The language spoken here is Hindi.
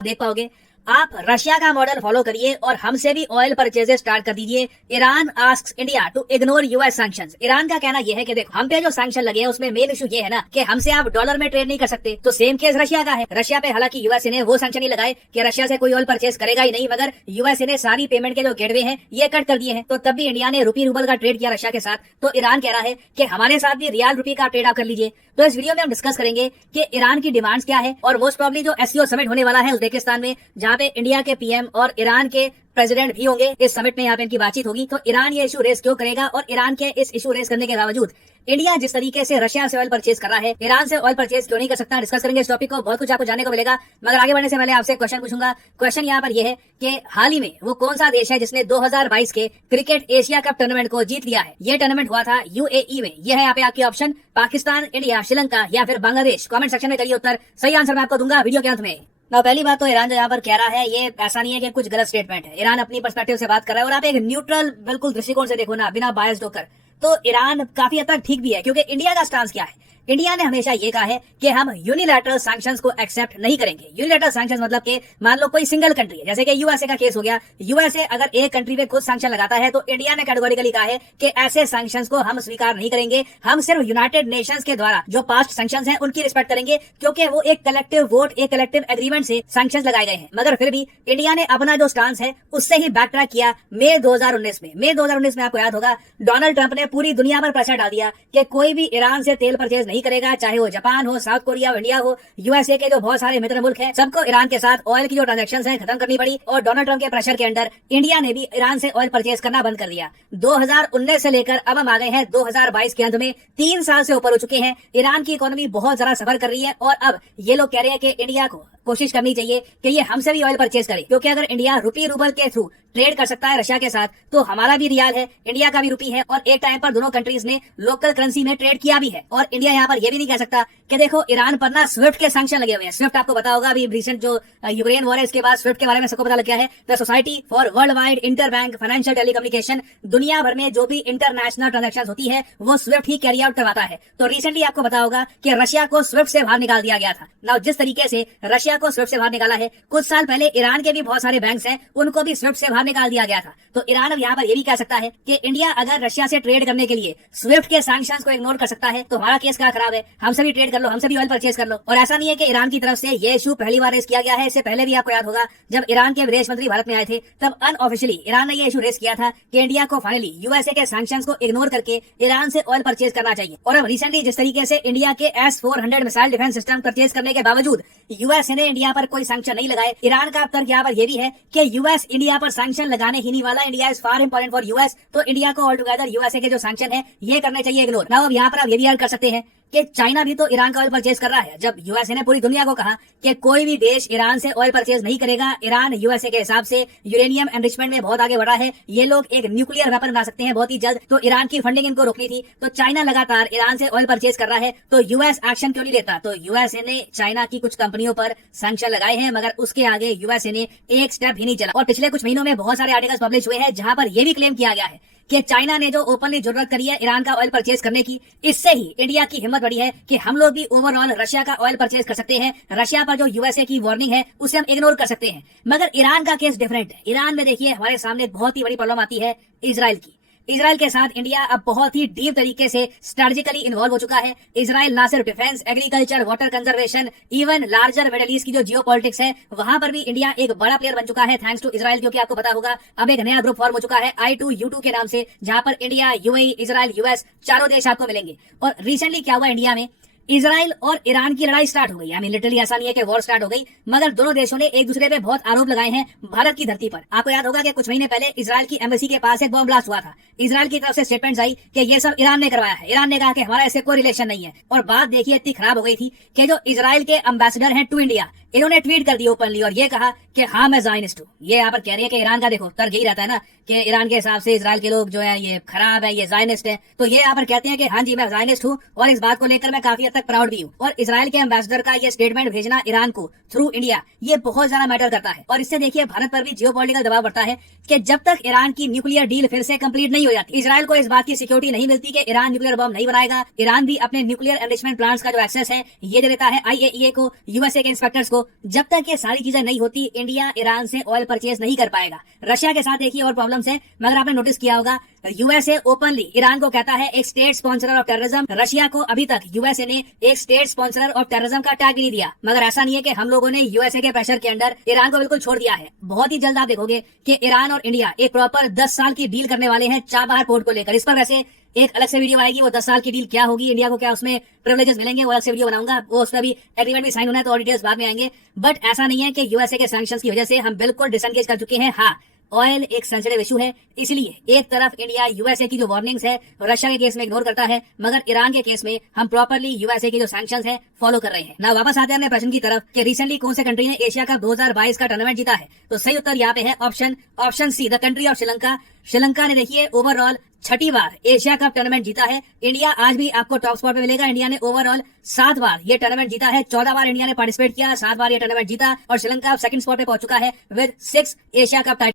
देख पाओगे। आप रशिया का मॉडल फॉलो करिए और हमसे भी ऑयल परचेजेस स्टार्ट कर दीजिए। Iran asks India to ignore US sanctions. Iran का कहना यह है कि देखो, हम पे जो सैंक्शन लगे हैं उसमें मेन इशू ये है ना कि हमसे आप डॉलर में ट्रेड नहीं कर सकते। तो सेम केस रशिया का है। रशिया पे हालांकि यूएसए ने वो सैंक्शन ही लगाए कि रशिया से कोई ऑयल परचेज करेगा ही नहीं, मगर यूएसए ने सारी पेमेंट के जो गेटवे हैं ये कट कर दिए हैं। तो तब भी इंडिया ने रूपी रूबल का ट्रेड किया रशिया के साथ। तो ईरान कह रहा है कि हमारे साथ भी रियाल रूपी का ट्रेड आप कर लीजिए। तो इस वीडियो में हम डिस्कस करेंगे कि ईरान की डिमांड्स क्या है और मोस्ट प्रॉब्ली जो एससीओ समिट होने वाला है उज्बेकिस्तान में, जहां पे इंडिया के पीएम और ईरान के प्रेसिडेंट भी होंगे। इस समिट में यहाँ पे इनकी बातचीत होगी। तो ईरान ये इशू रेस क्यों करेगा और ईरान के इस इशू रेस करने के बावजूद इंडिया जिस तरीके से रशिया से ऑयल परचेज कर रहा है, ईरान से ऑयल परचेज क्यों नहीं कर सकता, डिस्कस करेंगे इस टॉपिक को। बहुत कुछ आपको जानने को मिलेगा, मगर आगे बढ़ने से पहले आपसे क्वेश्चन पूछूंगा। क्वेश्चन यहाँ पर यह है कि हाल ही में वो कौन सा देश है जिसने 2022 के क्रिकेट एशिया कप टूर्नामेंट को जीत लिया है। ये टूर्नामेंट हुआ था यूएई में। यह है यहाँ पे आपके ऑप्शन, पाकिस्तान, इंडिया, श्रीलंका या फिर बांग्लादेश। कमेंट सेक्शन में करिए उत्तर। सही आंसर मैं आपको दूंगा वीडियो के अंत में। ना पहली बात तो ईरान जो यहाँ पर कह रहा है ये ऐसा नहीं है कि कुछ गलत स्टेटमेंट है। ईरान अपनी पर्सपेक्टिव से बात कर रहा है और आप एक न्यूट्रल बिल्कुल दृष्टिकोण से देखो ना, बिना बायस्ड होकर, तो ईरान काफी हद तक ठीक भी है। क्योंकि इंडिया का स्टांस क्या है, इंडिया ने हमेशा ये कहा है कि हम यूनिलैटरल सैंक्शंस को एक्सेप्ट नहीं करेंगे। यूनिलैटरल सैंक्शंस मतलब कि मान लो कोई सिंगल कंट्री है, जैसे कि यूएसए का केस हो गया। यूएसए अगर एक कंट्री पे खुद सैंक्शन लगाता है तो इंडिया ने कैटेगोरिकली कहा है कि ऐसे सैंक्शंस को हम स्वीकार नहीं करेंगे। हम सिर्फ यूनाइटेड नेशंस के द्वारा जो पास्ट सैंक्शंस हैं उनकी रिस्पेक्ट करेंगे, क्योंकि वो एक कलेक्टिव वोट, एक कलेक्टिव एग्रीमेंट से सैंक्शंस लगाए गए हैं। मगर फिर भी इंडिया ने अपना जो स्टांस है उससे ही बैक ट्रैक किया। मई 2019 में, मई 2019 में आपको याद होगा, डोनाल्ड ट्रंप ने पूरी दुनिया पर प्रेशर डाल दिया कि कोई भी ईरान से तेल परचेज नहीं करेगा, चाहे वो जापान हो, साउथ कोरिया हो, इंडिया हो, यूएसए के जो बहुत सारे मित्र मुल्क हैं, सबको ईरान के साथ ऑयल की जो ट्रांजैक्शंस हैं खत्म करनी पड़ी। और डोनाल्ड ट्रंप के प्रेशर के अंडर इंडिया ने भी ईरान से ऑयल परचेज करना बंद कर दिया। 2019 से लेकर अब हम आ गए हैं 2022 के अंत में। 3 साल से ऊपर हो चुके हैं। ईरान की इकोनॉमी बहुत ज्यादा सफर कर रही है और अब ये लोग कह रहे हैं कि इंडिया को कोशिश करनी चाहिए कि ये हमसे भी ऑयल परचेज करे, क्योंकि अगर इंडिया रूपी रूबल के थ्रू ट्रेड कर सकता है रशिया के साथ तो हमारा भी रियाल है, इंडिया का भी रूपी है, और एक टाइम पर दोनों कंट्रीज ने लोकल करेंसी में ट्रेड किया भी है। और इंडिया यहाँ पर ये भी नहीं कह सकता कि देखो ईरान पर ना स्विफ्ट के सैंक्शन लगे हुए हैं। स्विफ्ट आपको पता होगा, अभी रिसेंट जो यूक्रेन वॉर है इसके बाद स्विफ्ट के बारे में सबको पता लग गया है। The society for world wide inter bank financial telecommunication, दुनिया भर में जो भी इंटरनेशनल ट्रांजेक्शन होती है वो स्विफ्ट ही कैरी आउट करवाता है। तो रिसेंटली आपको पता होगा कि रशिया को स्विफ्ट से बाहर निकाल दिया गया था। ना जिस तरीके से रशिया को स्विफ्ट से बाहर निकाला है, कुछ साल पहले ईरान के भी बहुत सारे बैंक्स हैं उनको भी स्विफ्ट से बाहर निकाल दिया गया था। तो ईरान अब यहाँ पर ये भी कह सकता है कि इंडिया अगर रशिया से ट्रेड करने के लिए स्विफ्ट के सैंक्शंस को इग्नोर कर सकता है तो हमारा केस क्या खराब है, हमसे भी ट्रेड कर लो, हमसे भी ऑयल परचेज कर लो। और ऐसा नहीं है कि ईरान की तरफ से ये इशू पहली बार रेस किया गया है। इससे पहले भी आपको याद होगा जब ईरान के विदेश मंत्री भारत में आए थे तब अनऑफिशियली ईरान ने ये इशू रेस किया था कि इंडिया को फाइनली यूएसए के सैंक्शंस को इग्नोर करके ईरान से ऑयल परचेज करना चाहिए। और अब रिसेंटली जिस तरीके से इंडिया के S-400 missile defence system purchase करने के बावजूद यूएसए ने इंडिया पर कोई सैंक्शन नहीं लगाए, ईरान का तर्क यहाँ पर यह भी है कि यूएस इंडिया पर सैंक्शन लगाने ही नहीं वाला। India is far important for US, तो इंडिया को ऑल टुगेदर यूएसए के जो सैंक्शन है ये करने चाहिए इग्नोर। ना अब यहाँ पर आप ये भी ऐड कर सकते हैं कि चाइना भी तो ईरान का ऑयल परचेज कर रहा है। जब यूएसए ने पूरी दुनिया को कहा कि कोई भी देश ईरान से ऑयल परचेज नहीं करेगा, ईरान यूएसए के हिसाब से यूरेनियम एनरिचमेंट में बहुत आगे बढ़ा है, ये लोग एक न्यूक्लियर वेपन बना सकते हैं बहुत ही जल्द, तो ईरान की फंडिंग इनको रोकनी थी। तो चाइना लगातार ईरान से ऑयल परचेज कर रहा है, तो यूएस एक्शन क्यों नहीं लेता। तो यूएसए ने चाइना की कुछ कंपनियों पर सैंक्शन लगाए हैं, मगर उसके आगे यूएसए ने एक स्टेप ही नहीं चला। और पिछले कुछ महीनों में बहुत सारे आर्टिकल्स पब्लिश हुए हैं जहां पर यह भी क्लेम किया गया है कि चाइना ने जो ओपनली जरूरत करी है ईरान का ऑयल परचेज करने की, इससे ही इंडिया की हिम्मत बढ़ी है कि हम लोग भी ओवरऑल रशिया का ऑयल परचेज कर सकते हैं। रशिया पर जो यूएसए की वार्निंग है उसे हम इग्नोर कर सकते हैं। मगर ईरान का केस डिफरेंट है। ईरान में देखिए हमारे सामने बहुत ही बड़ी प्रॉब्लम आती है इजराइल की। इजराइल के साथ इंडिया अब बहुत ही डीप तरीके से स्ट्रेटेजिकली इन्वॉल्व हो चुका है। इजराइल ना सिर्फ defence, agriculture, water conservation, even larger middle east की जो जियो पॉलिटिक्स है वहां पर भी इंडिया एक बड़ा प्लेयर बन चुका है थैंक्स टू इजराइल। क्योंकि आपको पता होगा अब एक नया ग्रुप फॉर्म हो चुका है I2U2 के नाम से, जहां पर इंडिया, यूएई, इजराइल, यूएस चारों देश आपको मिलेंगे। और रिसेंटली क्या हुआ इंडिया में, इजराइल और ईरान की लड़ाई स्टार्ट हो गई। आई मीन लिटरली ऐसा नहीं है कि वॉर स्टार्ट हो गई, मगर दोनों देशों ने एक दूसरे पे बहुत आरोप लगाए हैं भारत की धरती पर। आपको याद होगा कि कुछ महीने पहले इजराइल की एम्बेसी के पास एक बॉम्ब ब्लास्ट हुआ था। इजराइल की तरफ से स्टेटमेंट्स आई कि ये सब ईरान ने करवाया है। ईरान ने कहा कि हमारा ऐसे कोई रिलेशन नहीं है। और बात देखिए इतनी खराब हो गई थी कि जो इजराइल के एम्बेसडर हैं टू इंडिया, इन्होंने ट्वीट कर दिया ओपनली और ये कहा कि हाँ मैं जायनिस्ट हूँ। ये यहाँ पर कह रही है कि ईरान का देखो तर्क यही रहता है ना कि ईरान के हिसाब से इजराइल के लोग जो है ये खराब है, ये जायनिस्ट है। तो ये यहाँ पर कहते हैं कि हाँ जी मैं जायनिस्ट हूँ और इस बात को लेकर मैं काफी हद तक प्राउड भी हूँ। और इजराइल के एम्बेसडर का ये स्टेटमेंट भेजना ईरान को थ्रू इंडिया ये बहुत ज्यादा मैटर करता है। और इससे देखिए भारत पर भी जियोपॉलिटिकल दबाव बढ़ता है कि जब तक ईरान की न्यूक्लियर डील फिर से कंप्लीट नहीं हो जाती, इजराइल को इस बात की सिक्योरिटी नहीं मिलती कि ईरान न्यूक्लियर बम नहीं बनाएगा। ईरान भी अपने न्यूक्लियर एनरिचमेंट प्लांट्स का जो एक्सेस है ये दे देता है IAEA को, यूएसए के इंस्पेक्टर्स को। देखो, जब तक ये सारी चीजें नहीं होती, इंडिया ईरान से ऑयल परचेज नहीं कर पाएगा। रशिया के साथ एक ही और प्रॉब्लम्स है, मगर आपने नोटिस किया होगा यूएसए ओपनली ईरान को कहता है एक state sponsor of terrorism. Russia को अभी तक यूएसए ने एक स्टेट स्पॉन्सर ऑफ टेररिज्म का टैग भी नहीं दिया। मगर ऐसा नहीं है कि हम लोगों ने यूएसए के प्रेशर के अंडर ईरान को बिल्कुल छोड़ दिया है। बहुत ही जल्द आप देखोगे कि ईरान और इंडिया एक प्रॉपर 10 साल की डील करने वाले हैं चाबहार पोर्ट को लेकर। इस पर वैसे एक अलग से वीडियो आएगी, वो 10 साल की डील क्या होगी, इंडिया को क्या उसमें प्रिविलेजेस मिलेंगे, वो अलग से वीडियो बनाऊंगा। वो उसमें भी एग्रीमेंट भी साइन होना है, तो और डिटेल्स बाद में आएंगे। बट ऐसा नहीं है कि यूएसए के सैंक्शंस की वजह से हम बिल्कुल डिसएंगेज कर चुके हैं। हाँ, ऑयल एक सेंसिटिव इशू है, इसलिए एक तरफ इंडिया यूएसए की जो वार्निंग्स है रशिया के केस में इग्नोर करता है, मगर ईरान के केस में हम प्रॉपरली यूएसए की जो सैंक्शंस है फॉलो कर रहे हैं ना। वापस आते हैं अपने प्रश्न की तरफ कि रिसेंटली कौन से कंट्री ने एशिया कप 2022 का टूर्नामेंट जीता है, तो सही उत्तर यहाँ पे है option C, the country of Sri Lanka. Sri Lanka ने देखिए ओवरऑल 6ठी बार एशिया कप टूर्नामेंट जीता है। इंडिया आज भी आपको टॉप स्पॉट पे मिलेगा। इंडिया ने ओवरऑल 7 बार ये टूर्नामेंट जीता है, 14 बार इंडिया ने पार्टिसिपेट किया, 7 बार ये टूर्नामेंट जीता, और श्रीलंका सेकंड स्पॉट पे पहुंच चुका है विद 6 एशिया कप टाइटल।